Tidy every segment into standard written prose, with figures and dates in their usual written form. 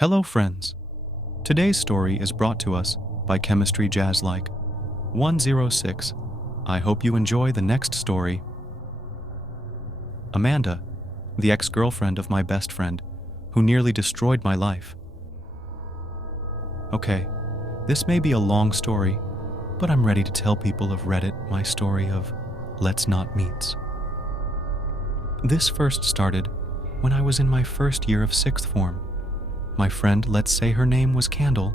Hello, friends. Today's story is brought to us by Chemistry Jazz Like 106. I hope you enjoy the next story. Amanda, the ex-girlfriend of my best friend, who nearly destroyed my life. Okay, this may be a long story, but I'm ready to tell people of Reddit my story of Let's Not Meets. This first started when I was in my first year of sixth form. My friend, let's say her name was Candle.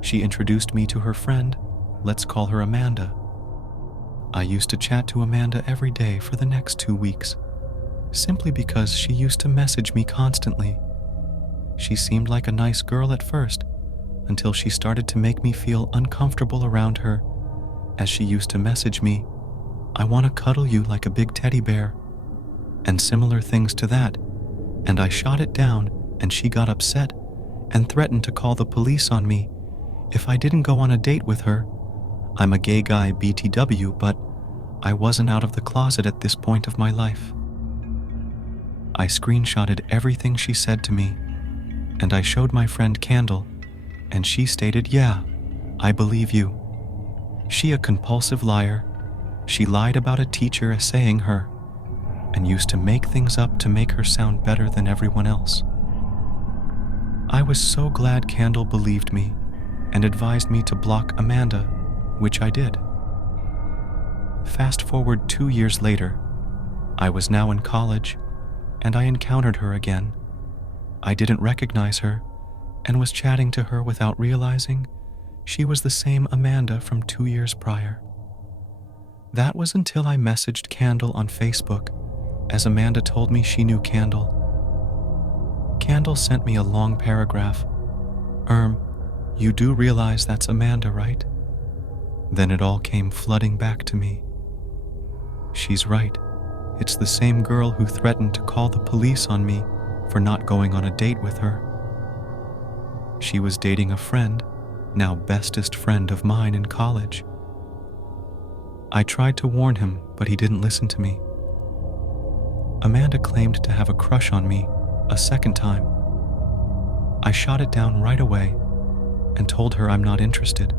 She introduced me to her friend, let's call her Amanda. I used to chat to Amanda every day for the next 2 weeks, simply because she used to message me constantly. She seemed like a nice girl at first, until she started to make me feel uncomfortable around her, as she used to message me, "I want to cuddle you like a big teddy bear," and similar things to that, and I shot it down, and she got upset and threatened to call the police on me if I didn't go on a date with her. I'm a gay guy BTW, but I wasn't out of the closet at this point of my life. I screenshotted everything she said to me, and I showed my friend Candle, and she stated, "Yeah, I believe you. She a compulsive liar. She lied about a teacher essaying her, and used to make things up to make her sound better than everyone else." I was so glad Candle believed me and advised me to block Amanda, which I did. Fast forward 2 years later, I was now in college, and I encountered her again. I didn't recognize her and was chatting to her without realizing she was the same Amanda from 2 years prior. That was until I messaged Candle on Facebook, as Amanda told me she knew Candle. Candle sent me a long paragraph. You do realize that's Amanda, right?" Then it all came flooding back to me. She's right. It's the same girl who threatened to call the police on me for not going on a date with her. She was dating a friend, now bestest friend of mine in college. I tried to warn him, but he didn't listen to me. Amanda claimed to have a crush on me a second time. I shot it down right away and told her I'm not interested.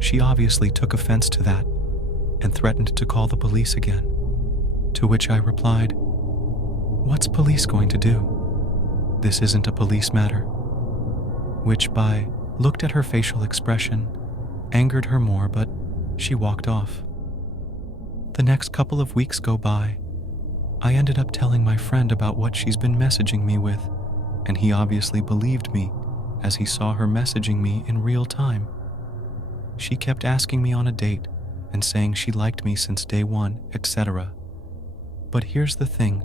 She obviously took offense to that and threatened to call the police again, to which I replied, "What's police going to do? This isn't a police matter," which by looked at her facial expression, angered her more, but she walked off. The next couple of weeks go by. I ended up telling my friend about what she's been messaging me with, and he obviously believed me as he saw her messaging me in real time. She kept asking me on a date and saying she liked me since day one, etc. But here's the thing.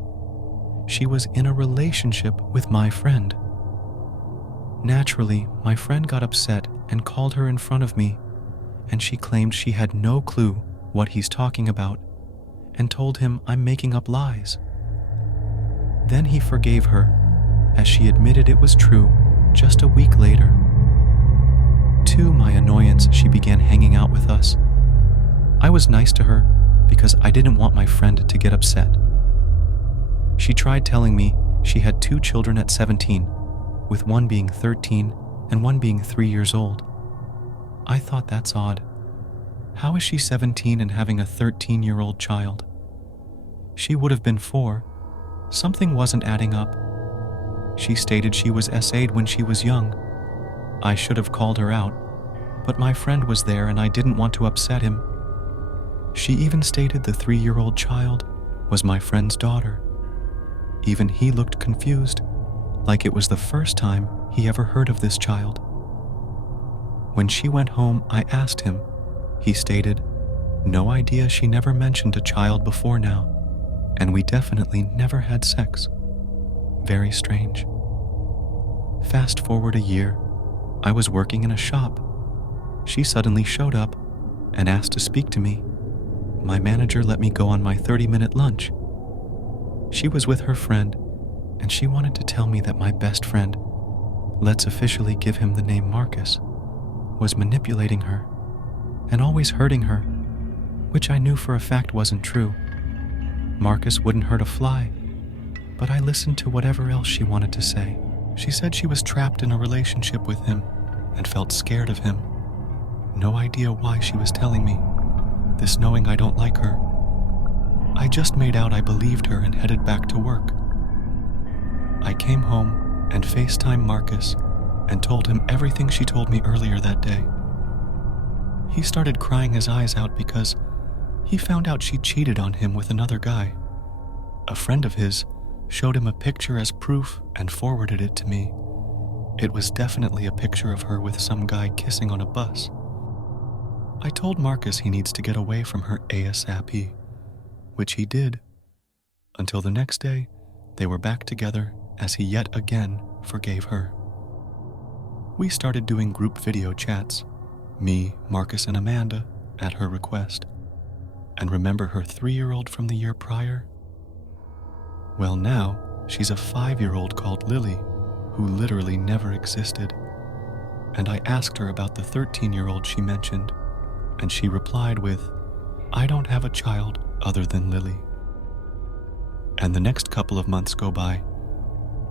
She was in a relationship with my friend. Naturally, my friend got upset and called her in front of me, and she claimed she had no clue what he's talking about and told him I'm making up lies. Then he forgave her, as she admitted it was true just a week later. To my annoyance, she began hanging out with us. I was nice to her because I didn't want my friend to get upset. She tried telling me she had 2 children at 17, with one being 13 and one being 3 years old. I thought that's odd. How is she 17 and having a 13-year-old child? She would have been 4. Something wasn't adding up. She stated she was SA'd when she was young. I should have called her out, but my friend was there and I didn't want to upset him. She even stated the 3-year-old child was my friend's daughter. Even he looked confused, like it was the first time he ever heard of this child. When she went home, I asked him. He stated, "No idea, she never mentioned a child before now, and we definitely never had sex." Very strange. Fast forward a year, I was working in a shop. She suddenly showed up and asked to speak to me. My manager let me go on my 30-minute lunch. She was with her friend, and she wanted to tell me that my best friend, let's officially give him the name Marcus, was manipulating her and always hurting her, which I knew for a fact wasn't true. Marcus wouldn't hurt a fly, but I listened to whatever else she wanted to say. She said she was trapped in a relationship with him and felt scared of him. No idea why she was telling me this, knowing I don't like her. I just made out I believed her and headed back to work. I came home and FaceTimed Marcus and told him everything she told me earlier that day. He started crying his eyes out because he found out she cheated on him with another guy. A friend of his showed him a picture as proof and forwarded it to me. It was definitely a picture of her with some guy kissing on a bus. I told Marcus he needs to get away from her ASAP, which he did, until the next day they were back together as he yet again forgave her. We started doing group video chats, me, Marcus, and Amanda, at her request. And remember her 3-year-old from the year prior? Well, now she's a 5-year-old called Lily, who literally never existed. And I asked her about the 13-year-old she mentioned, and she replied with, "I don't have a child other than Lily." And the next couple of months go by,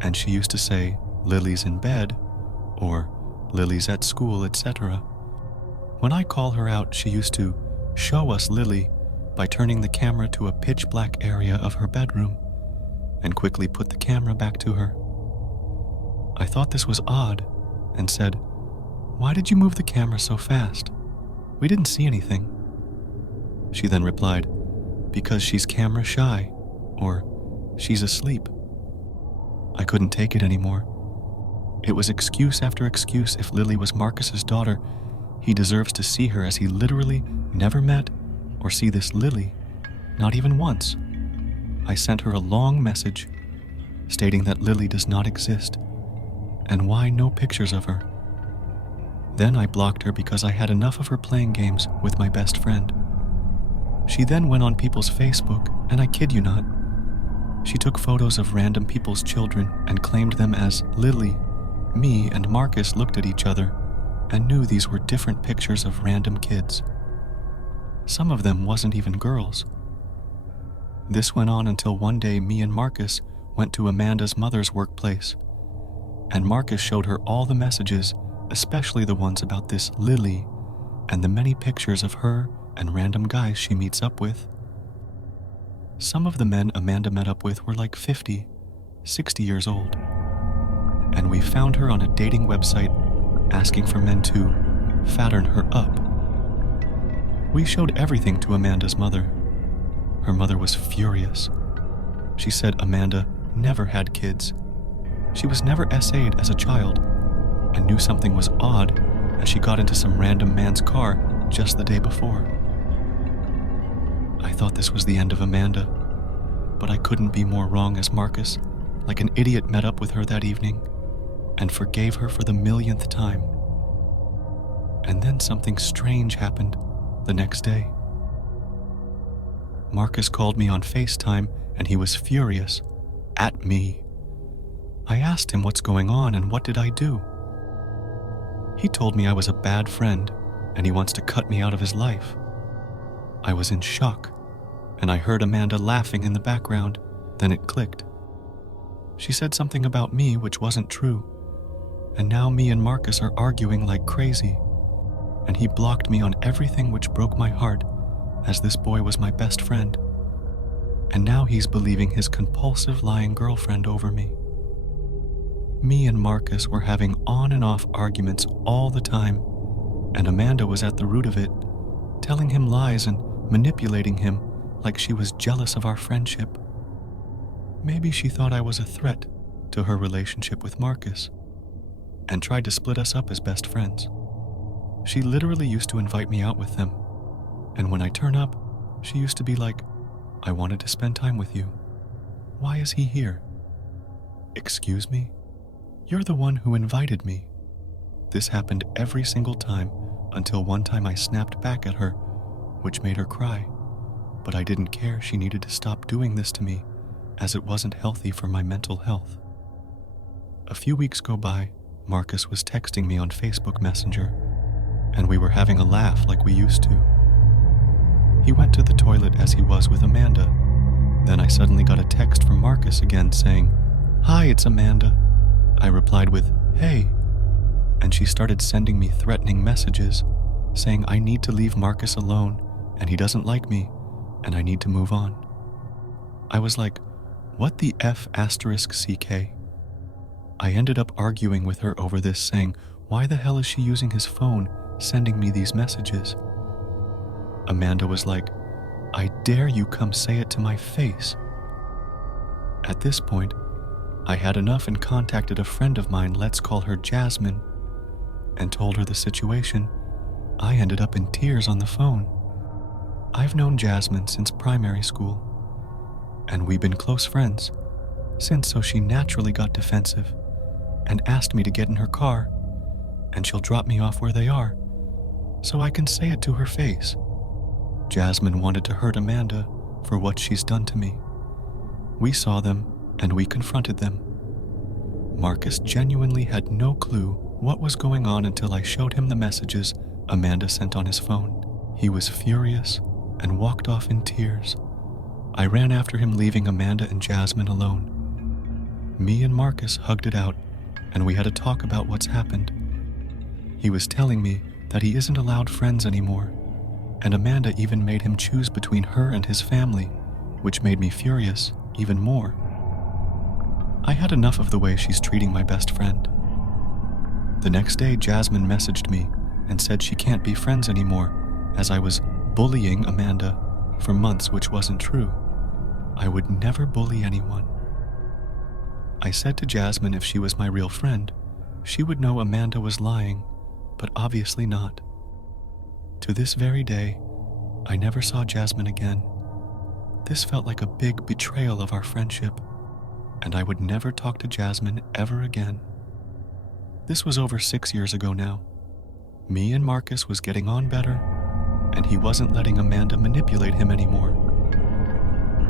and she used to say, "Lily's in bed," or "Lily's at school," etc. When I call her out, she used to show us Lily by turning the camera to a pitch black area of her bedroom and quickly put the camera back to her. I thought this was odd and said, "Why did you move the camera so fast? We didn't see anything." She then replied, "Because she's camera shy," or "She's asleep." I couldn't take it anymore. It was excuse after excuse. If Lily was Marcus's daughter, he deserves to see her, as he literally never met or see this Lily, not even once. I sent her a long message stating that Lily does not exist and why no pictures of her. Then I blocked her because I had enough of her playing games with my best friend. She then went on people's Facebook, and I kid you not, she took photos of random people's children and claimed them as Lily. Me and Marcus looked at each other and knew these were different pictures of random kids. Some of them wasn't even girls. This went on until one day me and Marcus went to Amanda's mother's workplace, and Marcus showed her all the messages, especially the ones about this Lily and the many pictures of her and random guys she meets up with. Some of the men Amanda met up with were like 50, 60 years old, and we found her on a dating website asking for men to fatten her up. We showed everything to Amanda's mother. Her mother was furious. She said Amanda never had kids. She was never SA'd as a child and knew something was odd as she got into some random man's car just the day before. I thought this was the end of Amanda, but I couldn't be more wrong, as Marcus, like an idiot, met up with her that evening and forgave her for the millionth time. And then something strange happened the next day. Marcus called me on FaceTime and he was furious at me. I asked him what's going on and what did I do. He told me I was a bad friend and he wants to cut me out of his life. I was in shock, and I heard Amanda laughing in the background. Then it clicked. She said something about me which wasn't true, and now me and Marcus are arguing like crazy, and he blocked me on everything, which broke my heart, as this boy was my best friend, and now he's believing his compulsive lying girlfriend over me. Me and Marcus were having on and off arguments all the time, and Amanda was at the root of it, telling him lies and manipulating him like she was jealous of our friendship. Maybe she thought I was a threat to her relationship with Marcus and tried to split us up as best friends. She literally used to invite me out with them, and when I turn up, she used to be like, "I wanted to spend time with you. Why is he here?" Excuse me? You're the one who invited me. This happened every single time until one time I snapped back at her, which made her cry. But I didn't care. She needed to stop doing this to me, as it wasn't healthy for my mental health. A few weeks go by, Marcus was texting me on Facebook Messenger, and we were having a laugh like we used to. He went to the toilet as he was with Amanda. Then I suddenly got a text from Marcus again saying, "Hi, it's Amanda. I replied with, "Hey," and she started sending me threatening messages saying I need to leave Marcus alone and he doesn't like me and I need to move on. I was like, what the F asterisk CK? I ended up arguing with her over this, saying, why the hell is she using his phone sending me these messages? Amanda was like, I dare you come say it to my face. At this point, I had enough and contacted a friend of mine, let's call her Jasmine, and told her the situation. I ended up in tears on the phone. I've known Jasmine since primary school, and we've been close friends since, so she naturally got defensive and asked me to get in her car, and she'll drop me off where they are, so I can say it to her face. Jasmine wanted to hurt Amanda for what she's done to me. We saw them, and we confronted them. Marcus genuinely had no clue what was going on until I showed him the messages Amanda sent on his phone. He was furious and walked off in tears. I ran after him, leaving Amanda and Jasmine alone. Me and Marcus hugged it out, and we had a talk about what's happened. He was telling me that he isn't allowed friends anymore, and Amanda even made him choose between her and his family, which made me furious even more. I had enough of the way she's treating my best friend. The next day, Jasmine messaged me and said she can't be friends anymore, as I was bullying Amanda for months, which wasn't true. I would never bully anyone. I said to Jasmine if she was my real friend, she would know Amanda was lying, but obviously not. To this very day, I never saw Jasmine again. This felt like a big betrayal of our friendship, and I would never talk to Jasmine ever again. This was over 6 years ago now. Me and Marcus was getting on better, and he wasn't letting Amanda manipulate him anymore.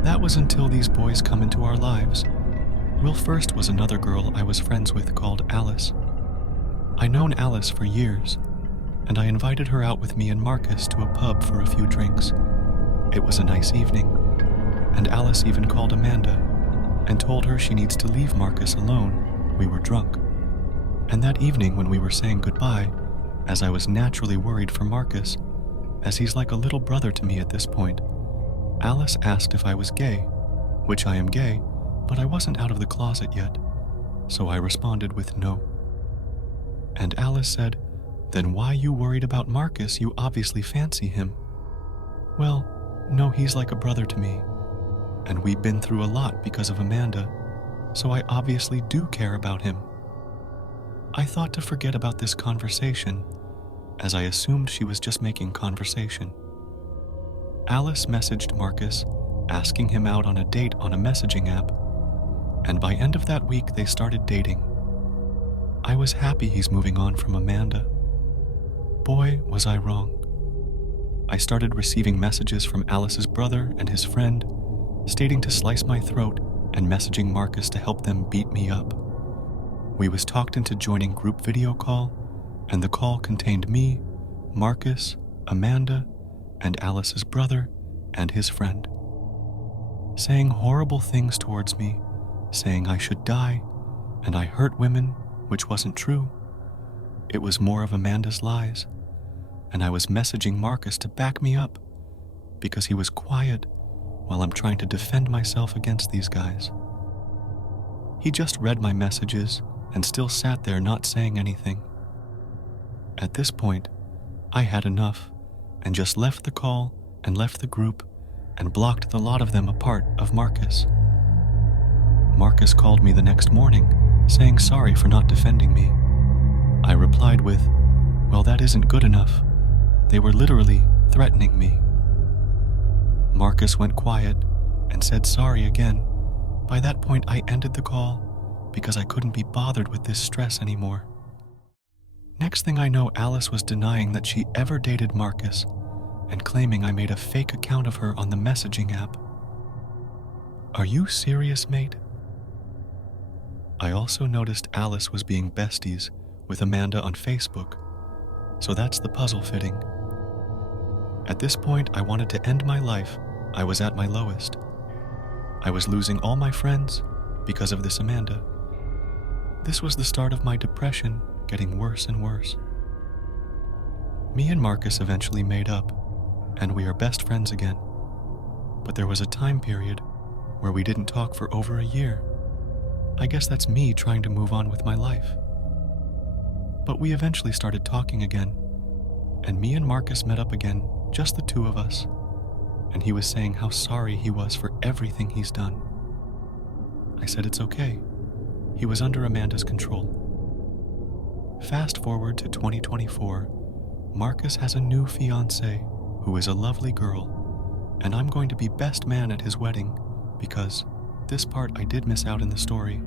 That was until these boys come into our lives. Well, first was another girl I was friends with called Alice. I'd known Alice for years, and I invited her out with me and Marcus to a pub for a few drinks. It was a nice evening, and Alice even called Amanda and told her she needs to leave Marcus alone. We were drunk. And that evening when we were saying goodbye, as I was naturally worried for Marcus, as he's like a little brother to me at this point, Alice asked if I was gay, which I am gay, but I wasn't out of the closet yet, so I responded with no. And Alice said, then why you worried about Marcus? You obviously fancy him. Well, no, he's like a brother to me, and we've been through a lot because of Amanda, so I obviously do care about him. I thought to forget about this conversation, as I assumed she was just making conversation. Alice messaged Marcus, asking him out on a date on a messaging app, and by end of that week they started dating. I was happy he's moving on from Amanda. Boy, was I wrong. I started receiving messages from Alice's brother and his friend, stating to slice my throat and messaging Marcus to help them beat me up. We was talked into joining group video call, and the call contained me, Marcus, Amanda, and Alice's brother and his friend, saying horrible things towards me, saying I should die, and I hurt women, which wasn't true. It was more of Amanda's lies, and I was messaging Marcus to back me up, because he was quiet while I'm trying to defend myself against these guys. He just read my messages and still sat there not saying anything. At this point, I had enough and just left the call and left the group and blocked the lot of them apart of Marcus. Marcus called me the next morning, saying sorry for not defending me. I replied with, well, that isn't good enough. They were literally threatening me. Marcus went quiet and said sorry again. By that point, I ended the call because I couldn't be bothered with this stress anymore. Next thing I know, Alice was denying that she ever dated Marcus and claiming I made a fake account of her on the messaging app. Are you serious, mate? I also noticed Alice was being besties with Amanda on Facebook, so that's the puzzle fitting. At this point, I wanted to end my life. I was at my lowest. I was losing all my friends because of this Amanda. This was the start of my depression getting worse and worse. Me and Marcus eventually made up, and we are best friends again. But there was a time period where we didn't talk for over a year. I guess that's me trying to move on with my life. But we eventually started talking again, and me and Marcus met up again, just the two of us, and he was saying how sorry he was for everything he's done. I said it's okay. He was under Amanda's control. Fast forward to 2024, Marcus has a new fiancée who is a lovely girl, and I'm going to be best man at his wedding because, this part I did miss out in the story,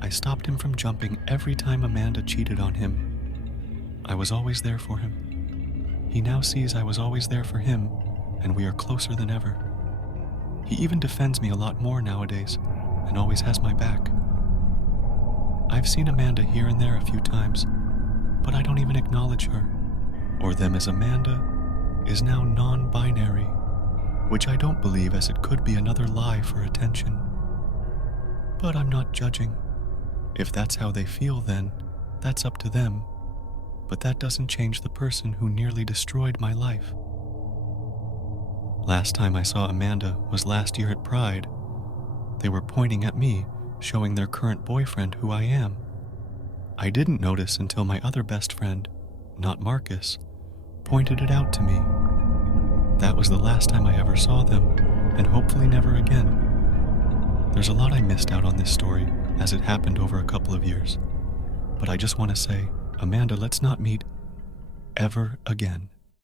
I stopped him from jumping every time Amanda cheated on him. I was always there for him. He now sees I was always there for him, and we are closer than ever. He even defends me a lot more nowadays, and always has my back. I've seen Amanda here and there a few times, but I don't even acknowledge her, or them as Amanda is now non-binary, which I don't believe, as it could be another lie for attention. But I'm not judging. If that's how they feel, then that's up to them. But that doesn't change the person who nearly destroyed my life. Last time I saw Amanda was last year at Pride. They were pointing at me, showing their current boyfriend who I am. I didn't notice until my other best friend, not Marcus, pointed it out to me. That was the last time I ever saw them, and hopefully never again. There's a lot I missed out on this story, as it happened over a couple of years. But I just want to say, Amanda, let's not meet ever again.